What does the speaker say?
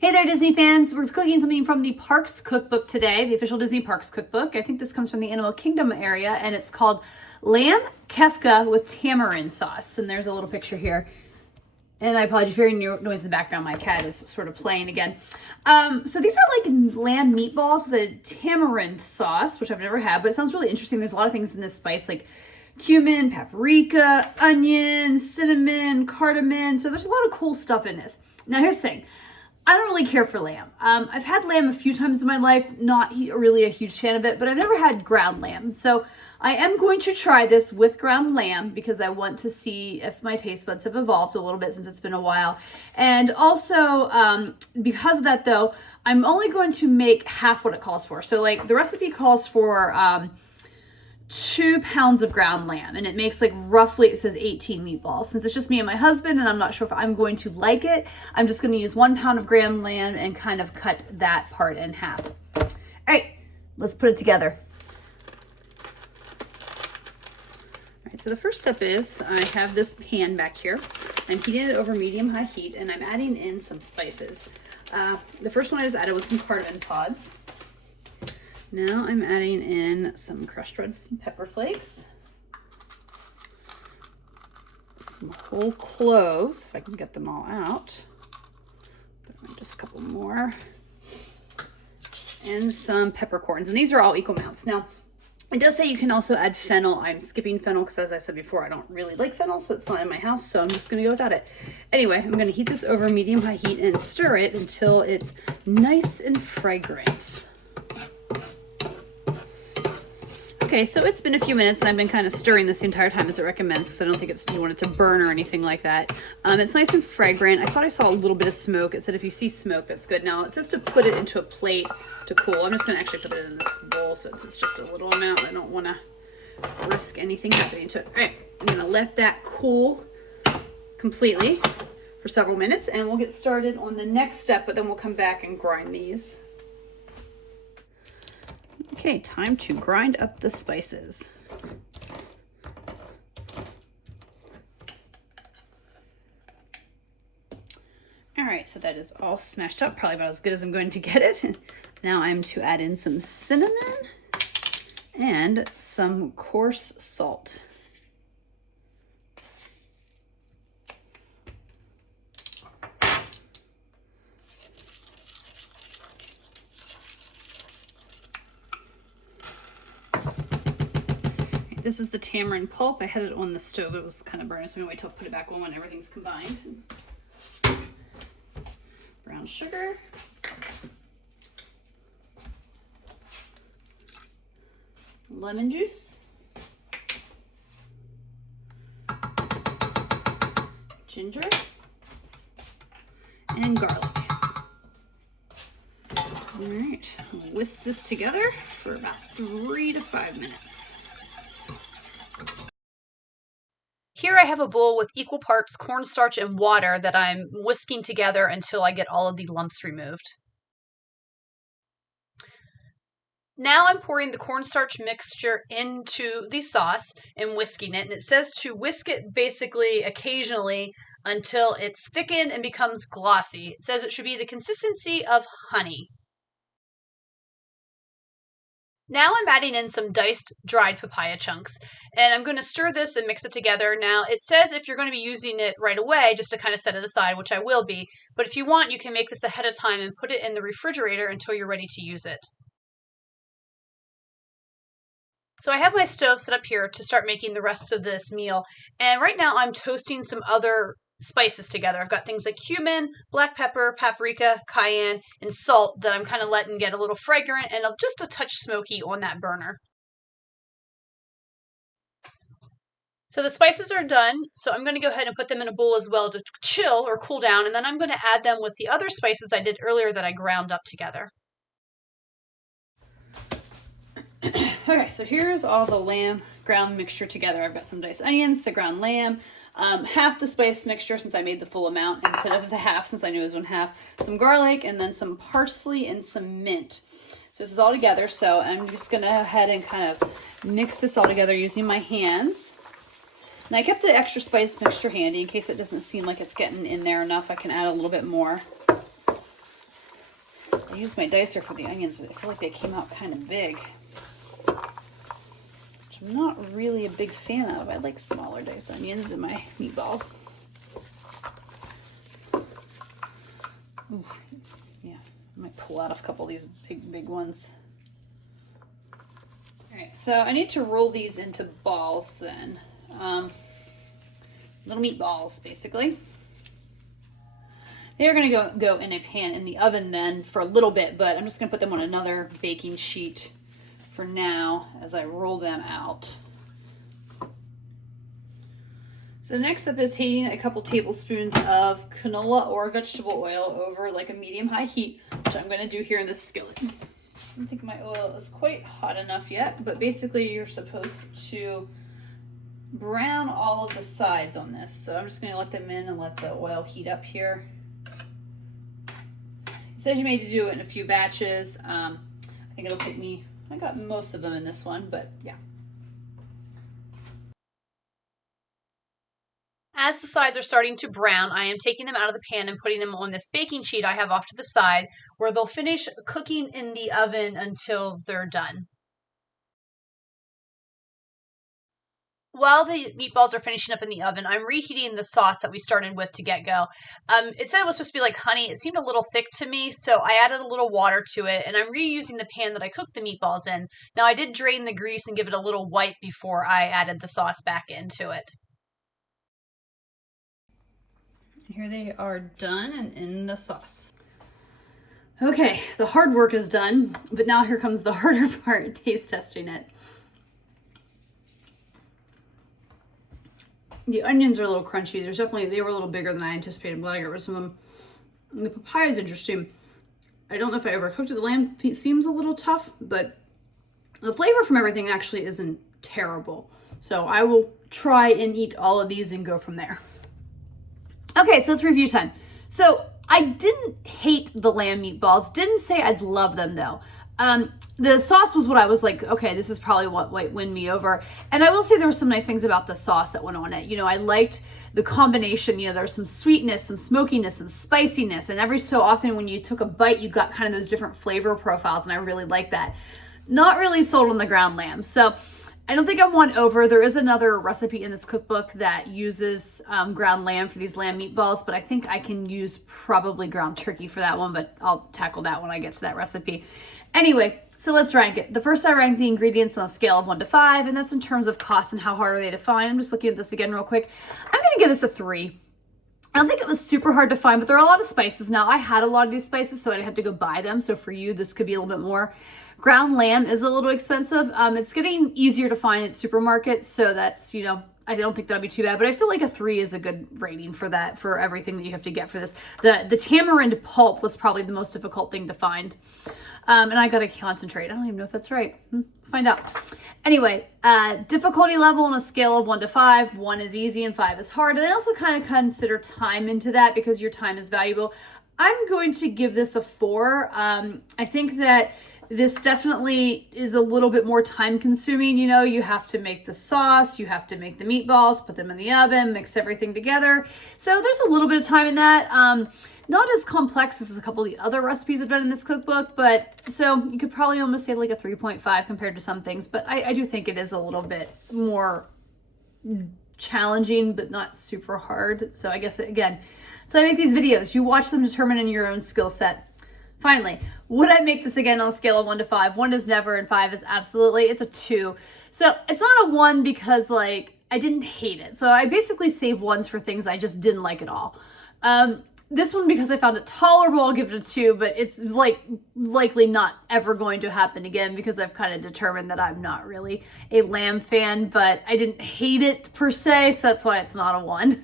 Hey there, Disney fans. We're cooking something from the Parks Cookbook today, the official Disney Parks Cookbook. I think this comes from the Animal Kingdom area, and it's called Lamb Kefta with Tamarind Sauce. And there's a little picture here. And I apologize for hearing noise in the background. My cat is sort of playing again. So these are like lamb meatballs with a tamarind sauce, which I've never had, but it sounds really interesting. There's a lot of things in this spice, like cumin, paprika, onion, cinnamon, cardamom. So there's a lot of cool stuff in this. Now here's the thing. I don't really care for lamb. I've had lamb a few times in my life, not really a huge fan of it, but I've never had ground lamb. So I am going to try this with ground lamb because I want to see if my taste buds have evolved a little bit since it's been a while. And also, because of that though, I'm only going to make half what it calls for. So like the recipe calls for 2 pounds of ground lamb, and it makes like roughly, it says 18 meatballs. Since it's just me and my husband and I'm not sure if I'm going to like it, I'm just going to use 1 pound of ground lamb and kind of cut that part in half. All right, let's put it together. All right, so the first step is I have this pan back here. I'm heating it over medium-high heat, and I'm adding in some spices. The first one I just added was some cardamom pods. Now I'm adding in some crushed red pepper flakes, some whole cloves, if I can get them all out, just a couple more, and some peppercorns. And these are all equal amounts. Now, it does say you can also add fennel. I'm skipping fennel because, as I said before, I don't really like fennel, so it's not in my house, so I'm just going to go without it. Anyway, I'm going to heat this over medium-high heat and stir it until it's nice and fragrant. Okay, so it's been a few minutes and I've been kind of stirring this the entire time as it recommends, because I don't think you want it to burn or anything like that. It's nice and fragrant. I thought I saw a little bit of smoke. It said if you see smoke, that's good. Now it says to put it into a plate to cool. I'm just going to actually put it in this bowl since it's just a little amount. I don't want to risk anything happening to it. All right, I'm going to let that cool completely for several minutes, and we'll get started on the next step, but then we'll come back and grind these. Okay, time to grind up the spices. All right, so that is all smashed up, probably about as good as I'm going to get it. Now I'm to add in some cinnamon and some coarse salt. This is the tamarind pulp. I had it on the stove. It was kind of burning, so I'm going to wait till I put it back on when everything's combined. Brown sugar. Lemon juice. Ginger. And garlic. All right, whisk this together for about 3 to 5 minutes. Here I have a bowl with equal parts cornstarch and water that I'm whisking together until I get all of the lumps removed. Now I'm pouring the cornstarch mixture into the sauce and whisking it. And it says to whisk it basically occasionally until it's thickened and becomes glossy. It says it should be the consistency of honey. Now I'm adding in some diced dried papaya chunks, and I'm going to stir this and mix it together. Now it says if you're going to be using it right away, just to kind of set it aside, which I will be, but if you want, you can make this ahead of time and put it in the refrigerator until you're ready to use it. So I have my stove set up here to start making the rest of this meal, and right now I'm toasting some other spices together. I've got things like cumin, black pepper, paprika, cayenne, and salt that I'm kind of letting get a little fragrant and just a touch smoky on that burner. So the spices are done, so I'm going to go ahead and put them in a bowl as well to chill or cool down, and then I'm going to add them with the other spices I did earlier that I ground up together. Okay, so here's all the lamb ground mixture together. I've got some diced onions, the ground lamb, half the spice mixture since I made the full amount instead of the half since I knew it was 1/2, some garlic, and then some parsley and some mint. So this is all together, so I'm just going to go ahead and kind of mix this all together using my hands. And I kept the extra spice mixture handy in case it doesn't seem like it's getting in there enough. I can add a little bit more. I used my dicer for the onions, but I feel like they came out kind of big, which I'm not really a big fan of. I like smaller diced onions in my meatballs. Ooh, yeah, I might pull out a couple of these big ones. All right, so I need to roll these into balls then. Little meatballs, basically. They're going to go in a pan in the oven then for a little bit, but I'm just going to put them on another baking sheet for now as I roll them out. So next up is heating a couple tablespoons of canola or vegetable oil over like a medium-high heat, which I'm going to do here in this skillet. I don't think my oil is quite hot enough yet, but basically you're supposed to brown all of the sides on this. So I'm just going to let them in and let the oil heat up here. It says you may do it in a few batches. I think it'll take me, I got most of them in this one, but yeah. As the sides are starting to brown, I am taking them out of the pan and putting them on this baking sheet I have off to the side, where they'll finish cooking in the oven until they're done. While the meatballs are finishing up in the oven, I'm reheating the sauce that we started with to get go. It said it was supposed to be like honey. It seemed a little thick to me, so I added a little water to it, and I'm reusing the pan that I cooked the meatballs in. Now, I did drain the grease and give it a little wipe before I added the sauce back into it. Here they are done and in the sauce. Okay, the hard work is done, but now here comes the harder part, taste testing it. The onions are a little crunchy. They were a little bigger than I anticipated. I'm glad I got rid of some of them. And the papaya is interesting. I don't know if I overcooked it. The lamb seems a little tough, but the flavor from everything actually isn't terrible. So I will try and eat all of these and go from there. Okay, so it's review time. So I didn't hate the lamb meatballs. Didn't say I'd love them though. The sauce was what I was like, okay, this is probably what might win me over. And I will say there were some nice things about the sauce that went on it. You know, I liked the combination. You know, there's some sweetness, some smokiness, some spiciness. And every so often when you took a bite, you got kind of those different flavor profiles. And I really like that. Not really sold on the ground lamb. So I don't think I'm won over. There is another recipe in this cookbook that uses ground lamb for these lamb meatballs, but I think I can use probably ground turkey for that one, but I'll tackle that when I get to that recipe. Anyway, so let's rank it. The first I ranked the ingredients on a scale of 1 to 5, and that's in terms of cost and how hard are they to find. I'm just looking at this again real quick. I'm going to give this a 3. I don't think it was super hard to find, but there are a lot of spices. Now, I had a lot of these spices, so I didn't have to go buy them. So for you, this could be a little bit more. Ground lamb is a little expensive. It's getting easier to find at supermarkets, so that's, you know, I don't think that'll be too bad, but I feel like a 3 is a good rating for that, for everything that you have to get for this. The tamarind pulp was probably the most difficult thing to find. And I got to concentrate. I don't even know if that's right. Find out. Anyway, difficulty level on a scale of 1 to 5. 1 is easy and 5 is hard. And I also kind of consider time into that because your time is valuable. I'm going to give this a 4. I think that this definitely is a little bit more time consuming. You know, you have to make the sauce, you have to make the meatballs, put them in the oven, mix everything together. So there's a little bit of time in that. Not as complex as a couple of the other recipes I've done in this cookbook, but so you could probably almost say like a 3.5 compared to some things, but I do think it is a little bit more challenging, but not super hard. So I guess, again, so I make these videos. You watch them, determine in your own skill set. Finally, would I make this again on a scale of 1 to 5? 1 is never and 5 is absolutely. It's a 2. So it's not a 1 because like I didn't hate it. So I basically save 1s for things I just didn't like at all. This one, because I found it tolerable, I'll give it a 2, but it's like likely not ever going to happen again because I've kind of determined that I'm not really a lamb fan, but I didn't hate it per se, so that's why it's not a 1.